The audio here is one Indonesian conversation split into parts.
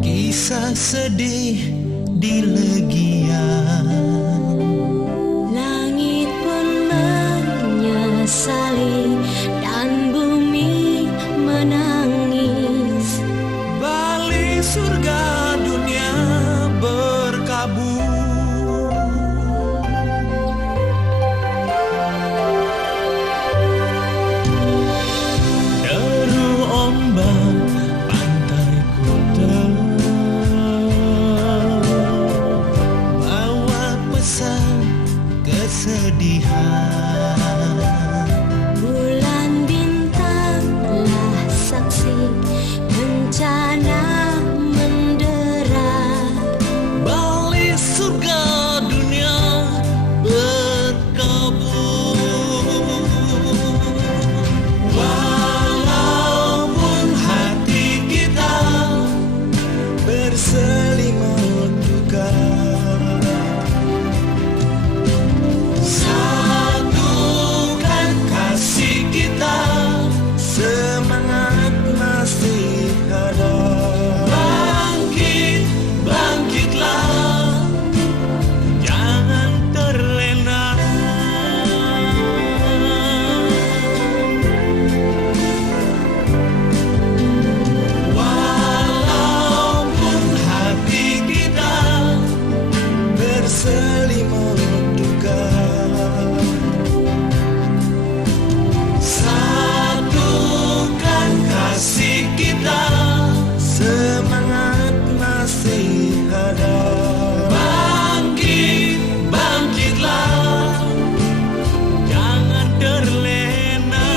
Kisah sedih di legian, langit pun menyesali dan bumi menangis. balik surga dunia berkabut. Deru ombak pantai kuta bawa pesan kesedihan. Bulan bintang telah saksi bencana mendera. Balik surga dunia berkabut. Walaupun hati kita berselimut duka, satukan kasih kita, semangat masih ada. Bangkit, bangkitlah, jangan terlena. Walaupun hati kita berselimut duka, satukan kasih kita, semangat masih ada. Bangkit, bangkitlah, jangan terlena.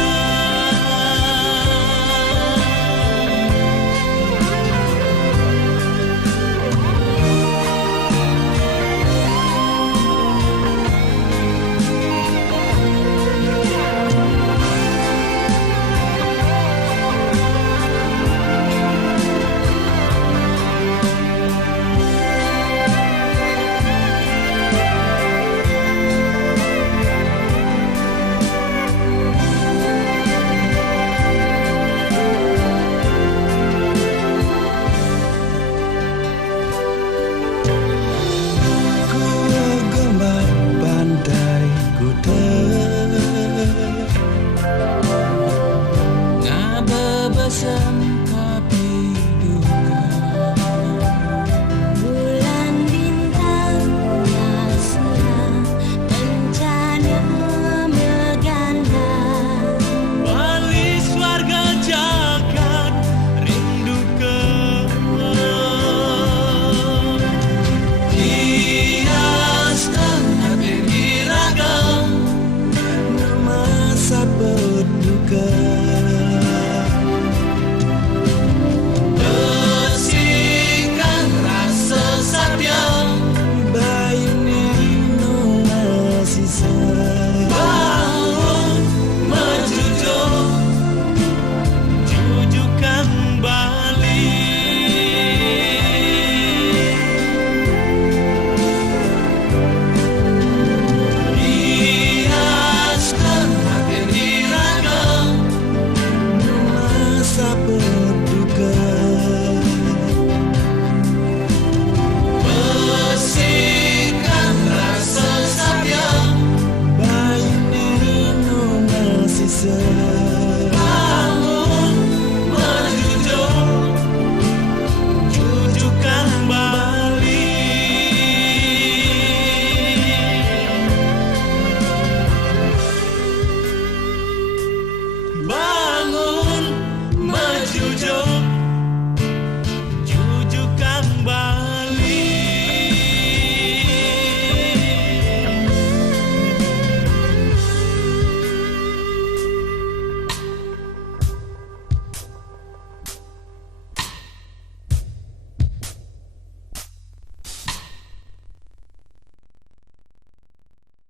Gombak pantai kuta ngabebesem